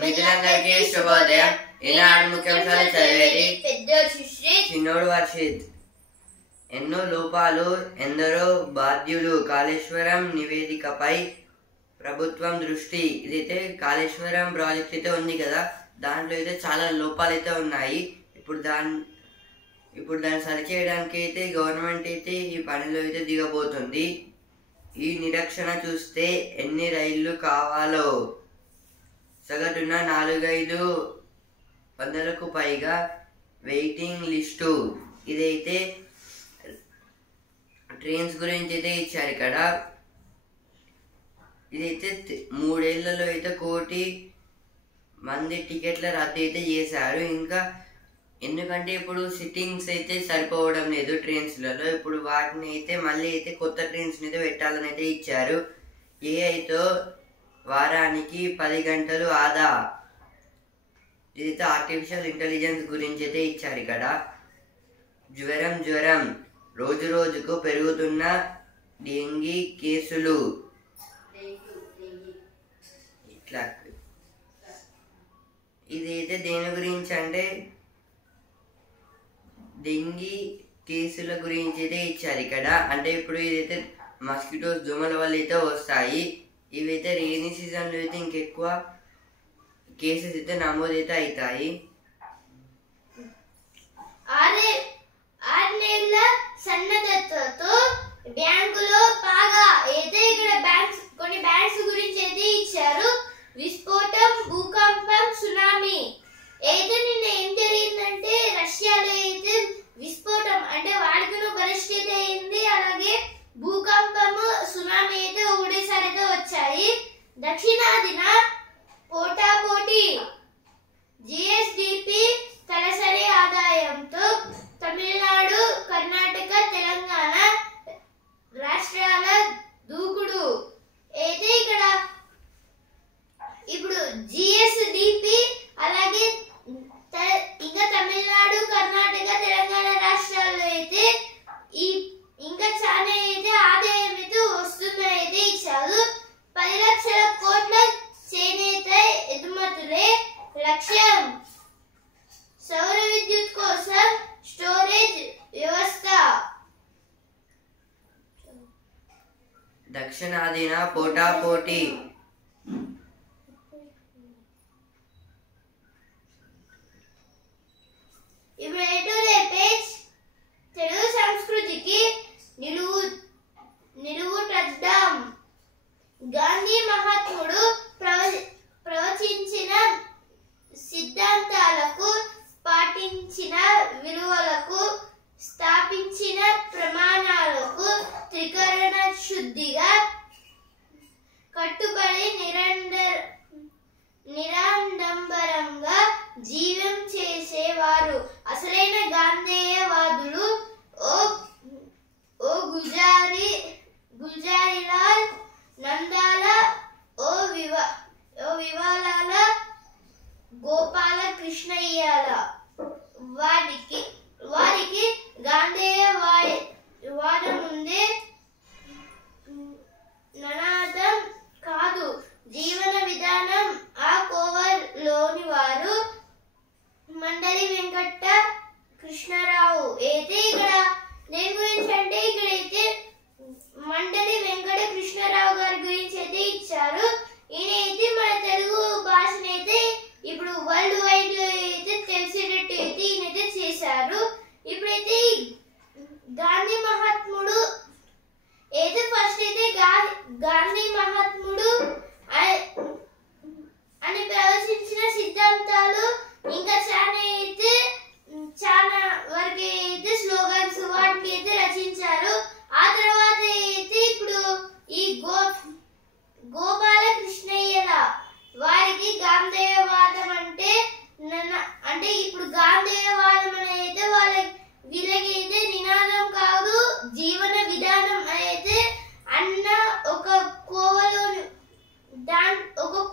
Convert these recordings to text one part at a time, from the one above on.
మిత్రులందరికీ శుభోదయం. ఈనాడు ముఖ్యాంశాలు చదివేది చిన్నోడు వర్షిత్. ఎన్నో లోపాలు, ఎందరో బాధ్యులు. కాళేశ్వరం నివేదికపై ప్రభుత్వం దృష్టి. ఇదైతే కాళేశ్వరం ప్రాజెక్ట్ అయితే ఉంది కదా, దాంట్లో అయితే చాలా లోపాలు అయితే ఉన్నాయి. ఇప్పుడు దాన్ని సరిచేయడానికి అయితే గవర్నమెంట్ అయితే ఈ పనిలో అయితే దిగబోతుంది. ఈ నిరీక్షణ చూస్తే ఎన్ని రైళ్లు కావాలో, సగటున 4-5 వందలకు పైగా వెయిటింగ్ లిస్టు. ఇదైతే ట్రైన్స్ గురించి అయితే ఇచ్చారు ఇక్కడ. ఇదైతే 3 ఏళ్లలో అయితే 1 కోటి మంది టికెట్ల రద్దు అయితే చేశారు. ఇంకా ఎందుకంటే ఇప్పుడు సిట్టింగ్స్ అయితే సరిపోవడం లేదు ట్రైన్స్లలో. ఇప్పుడు వాటిని అయితే మళ్ళీ అయితే కొత్త ట్రైన్స్ అయితే పెట్టాలని అయితే ఇచ్చారు. ఏఐతో వారానికి 10 గంటలు ఆదా. ఇదైతే ఆర్టిఫిషియల్ ఇంటెలిజెన్స్ గురించి అయితే ఇచ్చారు ఇక్కడ. జ్వరం రోజు రోజుకు పెరుగుతున్న డెంగీ కేసులు. ఇట్లా ఇదైతే దేని గురించి అంటే డెంగీ కేసుల గురించి అయితే ఇచ్చారు ఇక్కడ. అంటే ఇప్పుడు ఇదైతే మస్కిటోస్, దోమల వల్ల అయితే వస్తాయి. ఇవైతే రైనీ సీజన్లో అయితే ఇంకెక్కువ కేసెస్ అయితే నమోదు అయితే అవుతాయి. 6 నెలల సన్నద్ధతతో బ్యాంకులో బాగా అయితే ఇక్కడ కొన్ని బ్యాంక్స్ గురించి అయితే ఇచ్చారు. విస్ఫోటం, భూకంపం, సునామీ. అయితే నిన్న ఏం జరిగిందంటే రష్యాలో అయితే విస్ఫోటం అంటే వాడికను బరస్ట్ అయితే అయింది. అలాగే భూకంపము, సునామీ అయితే ఒకటేసారి అయితే వచ్చాయి. దక్షిణాదిన పోటాపోటీ జిఎస్డిపి తలసరి ఆదాయంతో తమిళనాడు, కర్ణాటక, తెలంగాణ రాష్ట్రాల దూకుడు. అయితే ఇక్కడ ఇప్పుడు జిఎస్డిపి అలాగే ఇంకా తమిళనాడు, కర్ణాటక, తెలంగాణ రాష్ట్రాల్లో అయితే ఇంకా చాలా అయితే ఆదాయం అయితే వస్తుందని అయితే ఇచ్చారు. 10 లక్షల కోట్ల చేనేత ఎగుమతులే లక్ష్యం. సౌర విద్యుత్ కోసం స్టోరేజ్ వ్యవస్థ. దక్షిణాదిన పోటాపోటీ. ఇప్పుడు ఎటులే పేజ్. తెలుగు సంస్కృతికి నిలువుటద్దాం. గాంధీ మహాత్ముడు ప్రవచించిన సిద్ధాంతాలకు, పాటించిన విలువలకు, స్థాపించిన ప్రమాణాలకు త్రికరణ శుద్ధిగా కట్టుబడి నిరాడంబరంగా జీవం చేసేవారు అసలైన గాంధేయవాదులు. ఓ గుల్జారీలాల్ నందాల, ఓ వివాలాల గోపాల కృష్ణయ్యాల. వారికి గాంధేయవాదం ముందే ననాదం కాదు, జీవన విధానం. ఆ కోవలోని వారు మండలి వెంకట కృష్ణరావు. అయితే ఇక్కడ దేని గురించి అంటే ఇక్కడైతే మండలి వెంకట కృష్ణరావు గారి గురించి అయితే ఇచ్చారు. ఈయన అయితే మన తెలుగు భాషనైతే ఇప్పుడు వరల్డ్ వైడ్ లో అయితే తెలిసేటట్టు అయితే ఈయనైతే చేశారు. ఇప్పుడైతే గాంధీ మహాత్ముడు అయితే ఫస్ట్ అయితే గాంధీ మహాత్ముడు అని ప్రవచించిన సిద్ధాంతాలు ఇంకా చాలా వరకు అయితే స్లోగన్స్ వాటిని అయితే రచించారు. ఆ తర్వాత అయితే ఇప్పుడు ఈ గోపాల కృష్ణయ్యల వారికి గాంధేయవాదం అంటే ఇప్పుడు గాంధేయవాదం అనేది వీళ్ళకి అయితే నినాదం కాదు, జీవన విధానం అయితే అన్న ఒక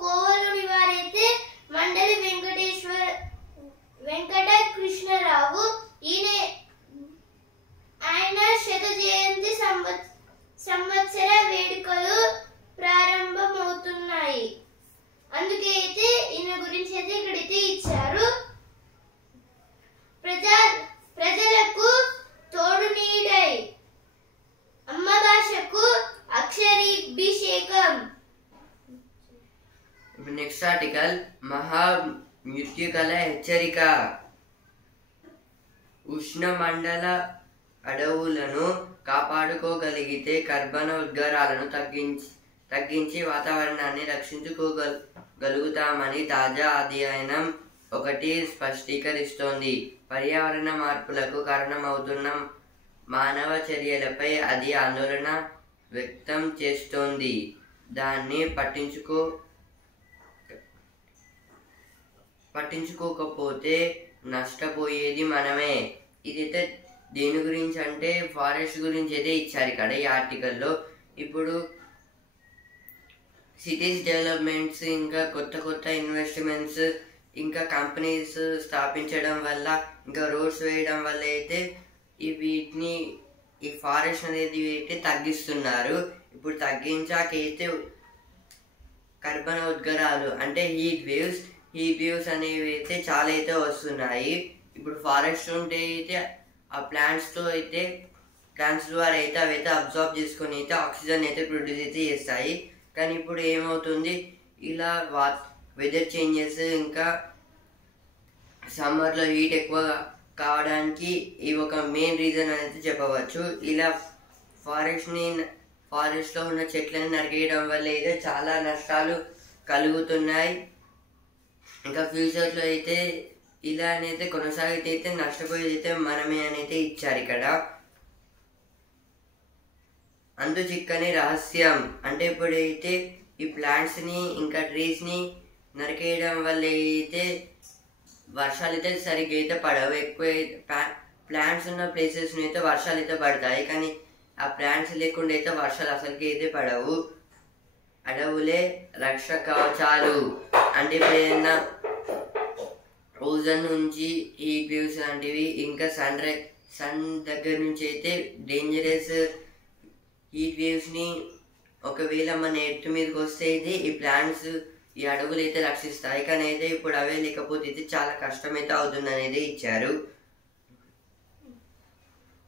కోవలోని వారైతే మండలి వెంకట కృష్ణరావు. ఆయన శత జయంతి సంవత్సర వేడుకలు ప్రారంభమవుతున్నాయి. అందుకే అయితే ఈయన గురించి అయితే ఇక్కడైతే ఇచ్చారు. ప్రజలకు తోడు నీడై అమ్మ భాషకు అక్షరాభిషేకం. నెక్స్ట్ ఆర్టికల్ మహా మృత్యుకల హెచ్చరిక. ఉష్ణమండల అడవులను కాపాడుకోగలిగితే కర్బన ఉద్గారాలను తగ్గించి వాతావరణాన్ని రక్షించుకోగలుగుతామని తాజా అధ్యయనం ఒకటి స్పష్టీకరిస్తోంది. పర్యావరణ మార్పులకు కారణమవుతున్న మానవ చర్యలపై అది ఆందోళన వ్యక్తం చేస్తోంది. దాన్ని పట్టించుకోకపోతే నష్టపోయేది మనమే. ఇదైతే దేని గురించి అంటే ఫారెస్ట్ గురించి అయితే ఇచ్చారు ఇక్కడ ఈ ఆర్టికల్లో. ఇప్పుడు సిటీస్ డెవలప్మెంట్స్, ఇంకా కొత్త ఇన్వెస్ట్మెంట్స్, ఇంకా కంపెనీస్ స్థాపించడం వల్ల, ఇంకా రోడ్స్ వేయడం వల్ల అయితే వీటిని ఈ ఫారెస్ట్ అనేది అయితే తగ్గిస్తున్నారు. ఇప్పుడు తగ్గించాకైతే కర్బన ఉద్గారాలు అంటే హీట్ వేవ్స్ అనేవి అయితే చాలా అయితే వస్తున్నాయి. ఇప్పుడు ఫారెస్ట్ ఉంటే అయితే ఆ ప్లాంట్స్ ద్వారా అయితే అవైతే అబ్జార్బ్ చేసుకొని అయితే ఆక్సిజన్ అయితే ప్రొడ్యూస్ అయితే చేస్తాయి. కానీ ఇప్పుడు ఏమవుతుంది, ఇలా వెదర్ చేంజెస్, ఇంకా సమ్మర్లో హీట్ ఎక్కువ కావడానికి ఇవి ఒక మెయిన్ రీజన్ అనేది చెప్పవచ్చు. ఇలా ఫారెస్ట్లో ఉన్న చెట్లను నరికేయడం వల్ల అయితే చాలా నష్టాలు కలుగుతున్నాయి. ఇంకా ఫ్యూచర్లో అయితే ఇలా అనేది కొనసాగితే అయితే నష్టపోయేది అయితే మనమే అనేది ఇచ్చారు ఇక్కడ. అంతు చిక్కని రహస్యం అంటే ఇప్పుడైతే ఈ ప్లాంట్స్ని ఇంకా ట్రీస్ని నరికేయడం వల్ల అయితే వర్షాలు అయితే సరిగ్గా అయితే పడవు. ఎక్కువ ప్లాంట్స్ ఉన్న ప్లేసెస్ని అయితే వర్షాలు అయితే పడతాయి, కానీ ఆ ప్లాంట్స్ లేకుండా అయితే వర్షాలు అసలుకి అయితే పడవు. అడవులే రక్ష కవచాలు అంటే ఇప్పుడు ఏదైనా ఓజోన్ నుంచి హీట్ వేవ్స్ లాంటివి, ఇంకా సన్ దగ్గర నుంచి అయితే డేంజరస్ హీట్ వేవ్స్ని ఒకవేళ మన ఎర్త్ మీదకి వస్తే అయితే ఈ ప్లాంట్స్, ఈ అడవులు అయితే రక్షిస్తాయి. కానీ అయితే ఇప్పుడు అవే లేకపోతే అయితే చాలా కష్టమైతే అవుతుంది అనేది ఇచ్చారు.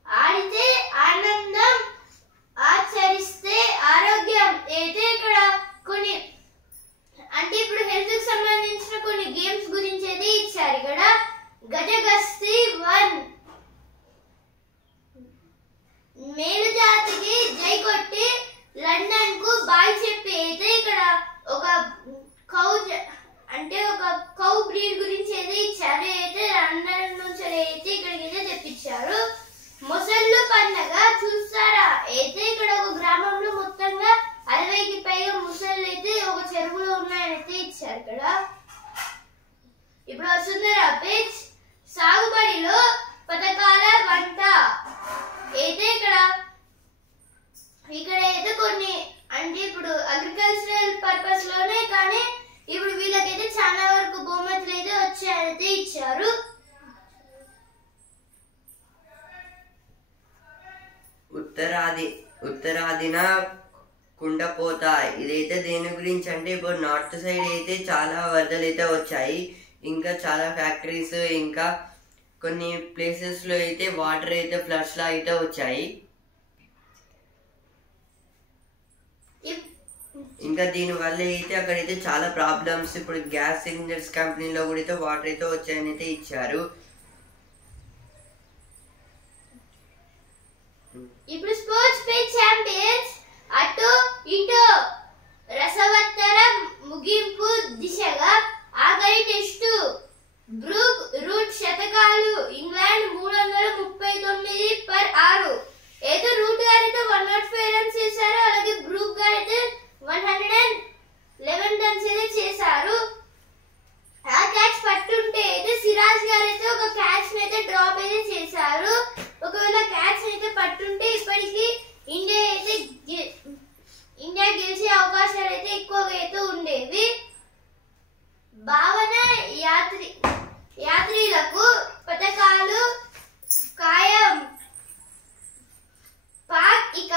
ఆడితే ఆనందం, ఆచరిస్తే ఆరోగ్యం. అయితే ఇక్కడ కొన్ని అంటే ఇప్పుడు హెల్త్ కి సంబంధించిన కొన్ని గేమ్స్ గురించి అయితే ఇచ్చారు ఇక్కడ. గజగస్తీ 1 మేలుజాతికి జై కొట్టి లండన్ కు బాయ్ చెప్పి అయితే ఇక్కడ ఒక కౌ బ్రీడ్ గురించి అయితే ఇచ్చారు. అయితే లండన్ నుంచి అయితే ఇక్కడికి అయితే తెప్పించారు. మొసళ్ళు పండగ చూస్తారా అయితే ఇక్కడ ఒక గ్రామంలో మొత్తంగా 60కి పైగా ముసళ్ళు అయితే ఒక చెరువులో ఉన్నాయనైతే ఇచ్చారు ఇక్కడ. ఇప్పుడు వస్తుందా పేజ్. సాగుబడిలో పథకాల వంట అయితే ఇక్కడ అయితే కొన్ని అంటే ఇప్పుడు అగ్రికల్చరల్ పర్పస్ లోనే, కానీ ఇప్పుడు వీళ్ళకైతే చాలా వరకు బహుమతులు అయితే వచ్చాయైతే ఇచ్చారు. ఉత్తరాదిన కుండపోత. ఇదైతే దేని గురించి అంటే ఇప్పుడు నార్త్ సైడ్ అయితే చాలా వరదలు అయితే వచ్చాయి. ఇంకా చాలా ఫ్యాక్టరీస్, ఇంకా కొన్ని ప్లేసెస్లో అయితే వాటర్ అయితే ఫ్లడ్స్ లా అయితే వచ్చాయి. ఇంకా దీనివల్ల అయితే అక్కడైతే చాలా ప్రాబ్లమ్స్, ఇప్పుడు గ్యాస్ సిలిండర్స్ కంపెనీలో కూడా అయితే వాటర్ అయితే వచ్చాయని అయితే ఇచ్చారు. ఇప్పుడు స్పోర్ట్స్ పేజ్ ఛాంపియన్స్ అటు ఇటు రసవత్తర ముగింపు దిశగా ఆఖరి టెస్టు బ్రూక్ రూట్ శతకాలు. ఇంగ్లాండ్ 339/6. ఏదో రూట్ గారైతే 105 రన్స్ చేశారు, అలాగే బ్రూక్ గారైతే 111 రన్స్ అయితే చేశారు. ఆ క్యాచ్ పట్టుంటే అయితే సిరాజ్ గారైతే ఒక క్యాచ్ అయితే డ్రాప్ అయితే చేశారు. ఒకవేళ క్యాచ్ అయితే పట్టుంటే ఇప్పటికి ఇండియా గెలిచే అవకాశాలు అయితే ఎక్కువగా అయితే ఉండేవి. భావన యాత్రికులకు పథకాలు ఖాయం. పాక్ ఇక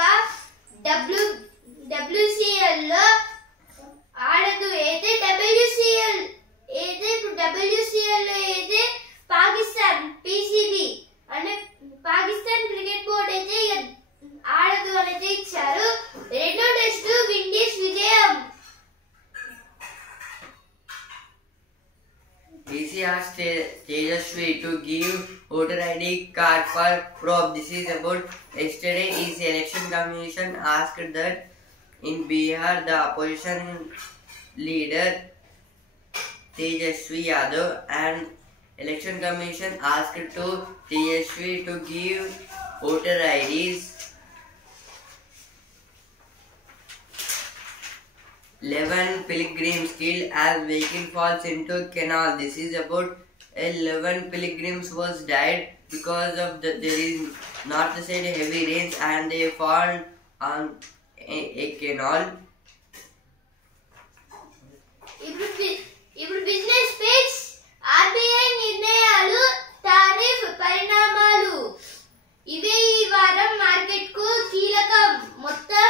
WCL లో ఆడదు అయితే WCL DC asked Tejaswi to give voter ID card for prop. This is about yesterday. His election commission asked that in Bihar the opposition leader Tejaswi Yadav and election commission asked to Tejaswi to give voter IDs. 11 pilgrims killed as vehicle falls into canal. This is about 11 pilgrims was died because of there is north side heavy rains and they fall on a canal. ఇప్పుడు business page RBI నిర్ణయాలు tariff పరిణామాలు ఇవే ఈ వారం market కు కీలకం. మొత్తం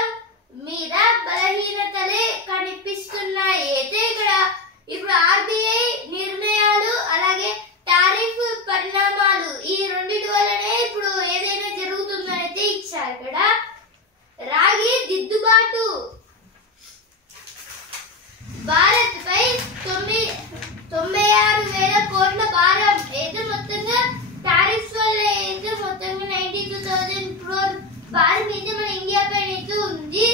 మీద బలహీనతలే కనిపిస్తున్నాయి. అయితే ఇక్కడ ఇప్పుడు ఆర్బీఐ నిర్ణయాలు అలాగే టారిఫ్ పరిణామాలు ఈ రెండిటి వల్లనే ఇప్పుడు ఏదైనా జరుగుతుందని అయితే ఇచ్చారు. ఇక్కడ రాగి దిద్దుబాటు భారత్ పై 96,000 కోట్ల భారం అయితే మొత్తంగా టారిఫ్స్ వల్ల అయితే మొత్తంగా 92,000 crore భారం అయితే మన ఇండియా పైన అయితే ఉంది.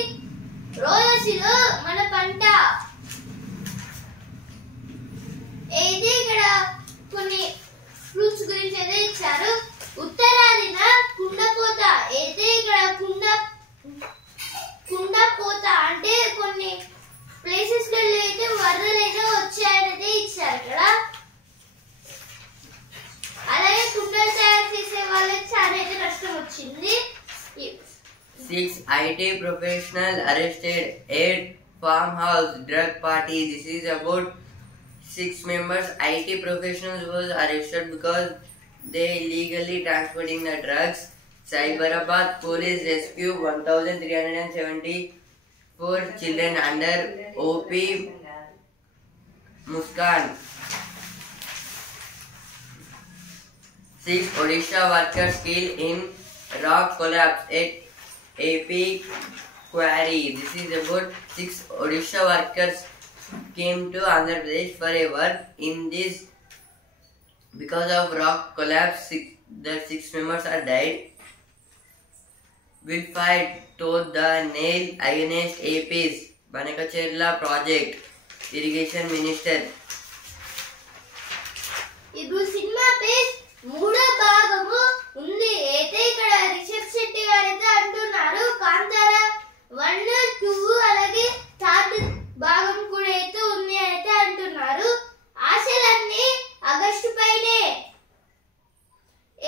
రోజులో మన పంట అయితే ఇక్కడ కొన్ని ఫ్రూట్స్ గురించి అయితే ఇచ్చారు. ఉత్తరాదిన కుండపోత అయితే ఇక్కడ కుండపోత అంటే కొన్ని ప్లేసెస్ లో అయితే వరదలు అయితే వచ్చాయనైతే ఇచ్చారు. ఇక్కడ అలాగే కుండలు తయారు చేసే వాళ్ళకి చాలా అయితే నష్టం వచ్చింది. 6 IT professionals arrested at farmhouse drug party. This is about 6 members IT professionals was arrested because they illegally transporting the drugs. Cyberabad police rescue 1,374 children under OP Muskan. 6 Odisha workers killed in rock collapse at AP quarry. This is about 6 Odisha workers came to Andhra Pradesh for a work in this. Because of rock collapse, the 6 members are died. Will fight to the nail against AP's Banakacherla project. Irrigation Minister. ఇప్పుడు cinema page మూడో భాగము ఉంది. అయితే ఇక్కడ రిషబ్ శెట్టి గారు అయితే అంటున్నారు కాంతార 1, 2 అలాగే థర్డ్ భాగం కూడా అయితే ఉంది అయితే అంటున్నారు. ఆశలన్నీ ఆగస్టు పైనే.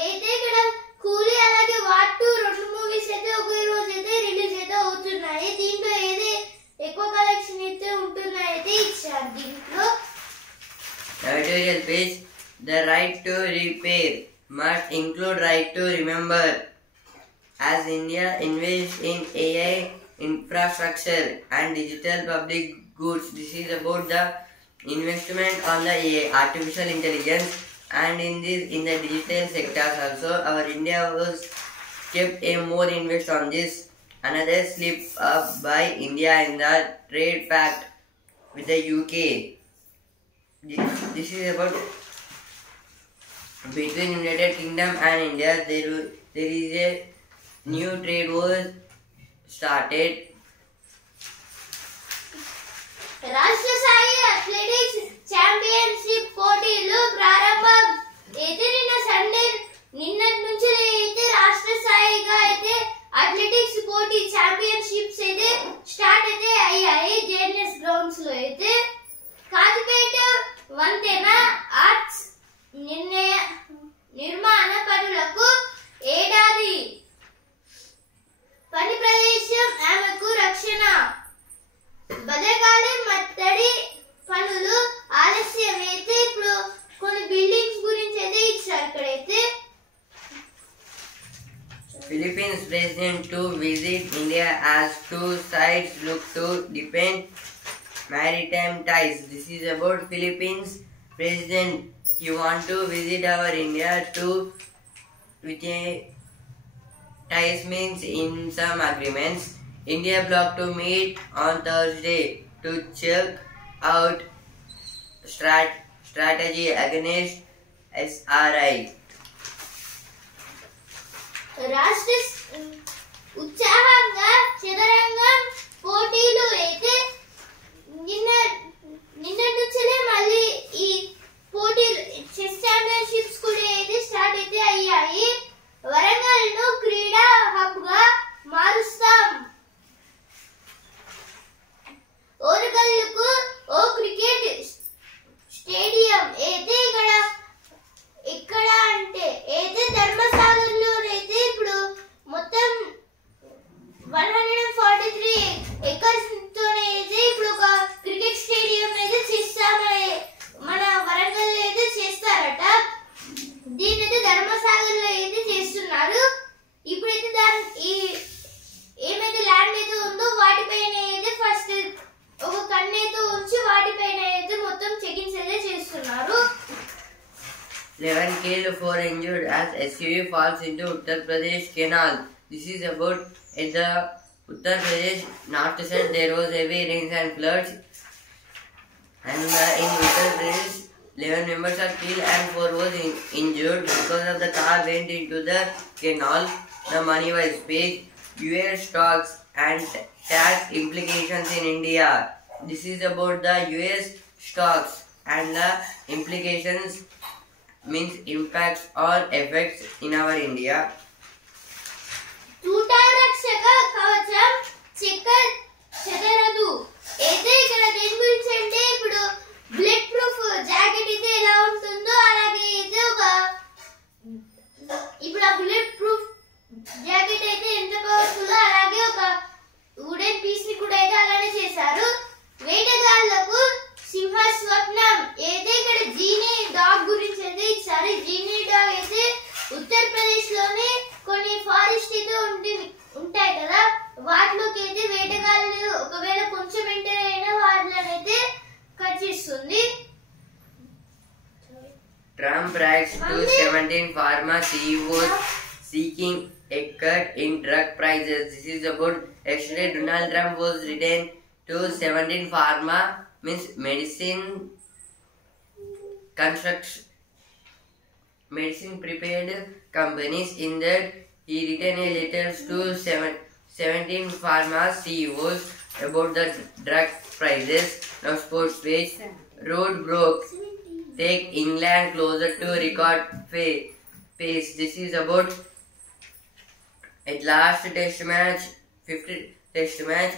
అయితే ఇక్కడ కూలీ అలాగే వాట్ 2 మూవీస్ అయితే ఒకే రోజు అయితే రిలీజ్ అయితే అవుతున్నాయి. దీంట్లో ఏది ఎక్కువ కలెక్షన్ అయితే ఉంటున్నాయి అయితే ఇచ్చారు. దీంట్లో Editorial page. The right to repair must include right to remember. As India invests in AI infrastructure and digital public goods, this is about the investment on the AI, artificial intelligence, and in the digital sectors also. Our India was kept a more invest on this. Another slip up by India in the trade pact with the UK. This is about between United Kingdom and India. There is a new trade war started. రాష్ట్ర స్థాయి athletics championship పోటీలు ప్రారంభం. అయితే నిన్నటి నుంచి అయితే రాష్ట్ర స్థాయిగా అయితే అథ్లెటిక్స్ పోటీ ఛాంపియన్షిప్స్ అయితే స్టార్ట్ అయితే అయ్యాయి. జేఎన్ఎస్ గ్రౌండ్స్ లో అయితే కాజిపేట వంతెన ఆర్ట్స్ నిర్మాణ పనులకు ఏడాది పని ప్రదేశం ఆమెకు రక్షణ. భద్రకాళి మత్తడి పనులు ఆలస్యం. అయితే ఇప్పుడు కొన్ని బిల్డింగ్స్ గురించి అయితే ఇచ్చారు. ఇక్కడైతే Philippines president to visit India as two sides look to deepen maritime ties. This is about Philippines president. You want to visit our India too, with a ties means in some agreements. India blocked to meet on Thursday to check out strategy against SRI. రాష్ట్ర ఉత్సాహంగా చదరంగం పోటీలు అయితే నిన్న నుంచే మళ్ళీ ఈ పోటీలు చెస్ ఛాంపియన్షిప్స్ కూడా అయితే స్టార్ట్ అయితే అయ్యాయి. వరంగల్ ను క్రీడా హబ్ గా మారుస్తాం. ఓరుగల్లుకు ఓ క్రికెట్ స్టేడియం అయితే ఇక్కడ అంటే అయితే ధర్మసాగర్ లో అయితే ఇప్పుడు మొత్తం 143 ఎకర్స్ తోనే అయితే ఇప్పుడు ఒక క్రికెట్ స్టేడియం అయితే చేస్తామని మన వరంగల్ అయితే చేస్తారట. దీని అయితే ధర్మసాగర్ లో అయితే చేస్తున్నారు. ఇప్పుడైతే దాని ఏమైతే ల్యాండ్ అయితే ఉందో వాటిపైన అయితే ఫస్ట్ ఒక కన్నేతో ఉంచి వాటిపైన అయితే మొత్తం చెకింగ్స్ అయితే చేస్తున్నారు. 11 killed, 4 injured as SUV falls into Uttar Pradesh canal. This is about at the Uttar Pradesh north side. There was heavy rains and floods, and in Uttar Pradesh 11 members are killed and 4 was injured because of the car went into the canal. The Moneywise page, US stocks and tax implications in India. This is about the US stocks and the implications, means impacts or effects in our India. తూటారక్షక కవచం చెదరదు అయితే ఇక్కడ దేని గురించి అంటే ఇప్పుడు blood proof jacket అయితే ఎలా ఉంటుందో అలాగే అయితే ఇప్పుడు ఆ బ్లడ్ ప్రూఫ్ జాకెట్ అయితే ఎంత పవర్ఫుల్ అలాగే ఒక వుడెన్ పీస్ ని కూడా అయితే అలానే చేశారు. వేటగాళ్లకు సింహ స్వప్నం అయితే ఇక్కడ జీనీ డాగ్ గురించి అయితే ఇచ్చారు. జీనీ డాగ్ అయితే ఉత్తరప్రదేశ్ లోనే కొన్ని ఫారెస్ట్ అయితే ఉంటాయి కదా, వాటిలోకి అయితే వేటగాళ్ళు ఒకవేళ కొంచెం ఎంటర్ అయినా వాటినైతే కట్ చేస్తుంది. Trump writes to 17 pharma CEOs seeking a cut in drug prices. This is about yesterday Donald Trump was written to 17 pharma, means medicine prepared companies. In that he written a letter to 17 pharma CEOs about the drug prices. Now sports page, road broke, take England closer to record pace. This is about at last test match, 50th test match.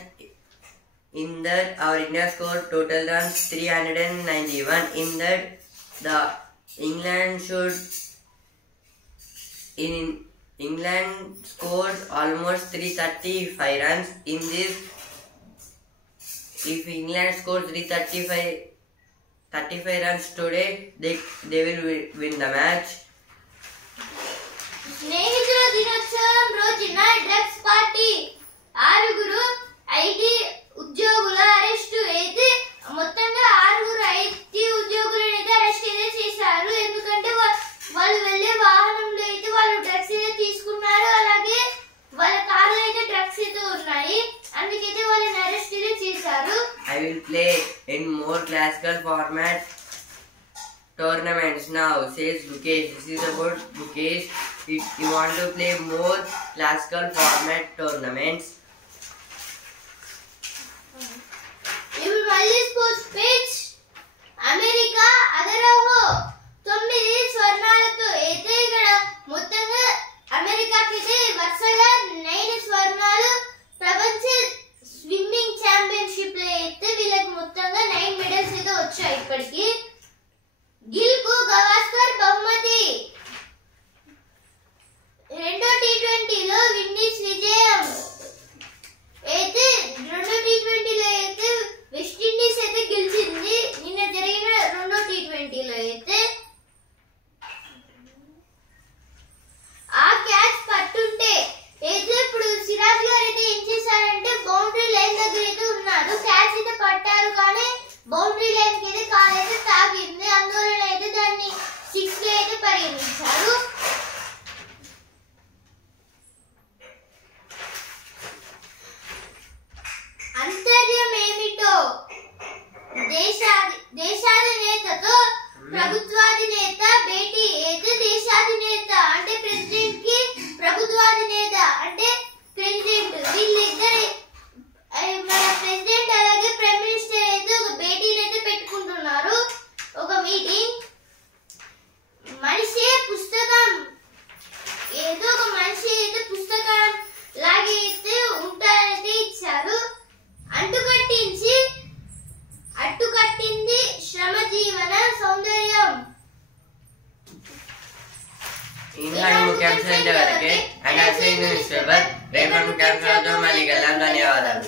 In that our India scored total runs 391. In that the England scored almost 335 runs. In this, if England scores 35 runs today, they will win the match. స్నేహితుల దినోత్సవం రోజున drugs party 6 IT ఉద్యోగుల arrest అయితే మొత్తంగా 6 IT ఉద్యోగులను అయితే arrest అయితే చేశారు. ఎందుకంటే వాళ్ళు వెళ్ళే వాహనంలో అయితే వాళ్ళు డ్రగ్స్ అయితే తీసుకున్నారు, అలాగే వాళ్ళ కార్లో అయితే డ్రగ్స్ అయితే ఉన్నాయి, అందుకైతే వాళ్ళని అరెస్ట్ అయితే చేశారు. I will play in more classical format tournaments now, says Mukesh. This is about Mukesh. If you want to play more classical format tournaments. ఇప్పుడు మళ్ళీ స్పోర్ట్స్ పేజ్. అమెరికా అదరహో 9 స్వర్ణాలతో అయితే ఇక్కడ మొత్తంగా అమెరికాకి అయితే వరుసగా 9 స్వర్ణాలు. ప్రపంచ స్విమ్మింగ్ ఛాంపియన్షిప్ లో అయితే వీళ్ళకి మొత్తంగా 9 మెడల్స్ అయితే వచ్చాయి ఇప్పటికి. గిల్ కు గవాస్కర్ బహుమతి. రెండో T20లో విండీస్ విజయం. ప్రభుత్వాధినేత, బేటీ అయితే దేశాధినేత అంటే ప్రెసిడెంట్ కి, ప్రభుత్వాధినేత అంటే ప్రెసిడెంట్, వీళ్ళిద్దరే మన ప్రెసిడెంట్ అలాగే ప్రైమ్ మినిస్టర్ అయితే ఒక భేటీని అయితే పెట్టుకుంటున్నారు, ఒక మీటింగ్. మనిషి పుస్తకం, ఏదో ఒక మనిషి అయితే పుస్తకం లాగే అయితే ఉంటారైతే ఇచ్చారు. అడ్డుకట్టింది శ్రమజీవన సౌందర్యం. ఈనాడు ముఖ్యాంశాలు ఇంతవరకే. రేపటి ముఖ్యాంశాలతో మళ్ళీ కలుద్దాం. ధన్యవాదాలు.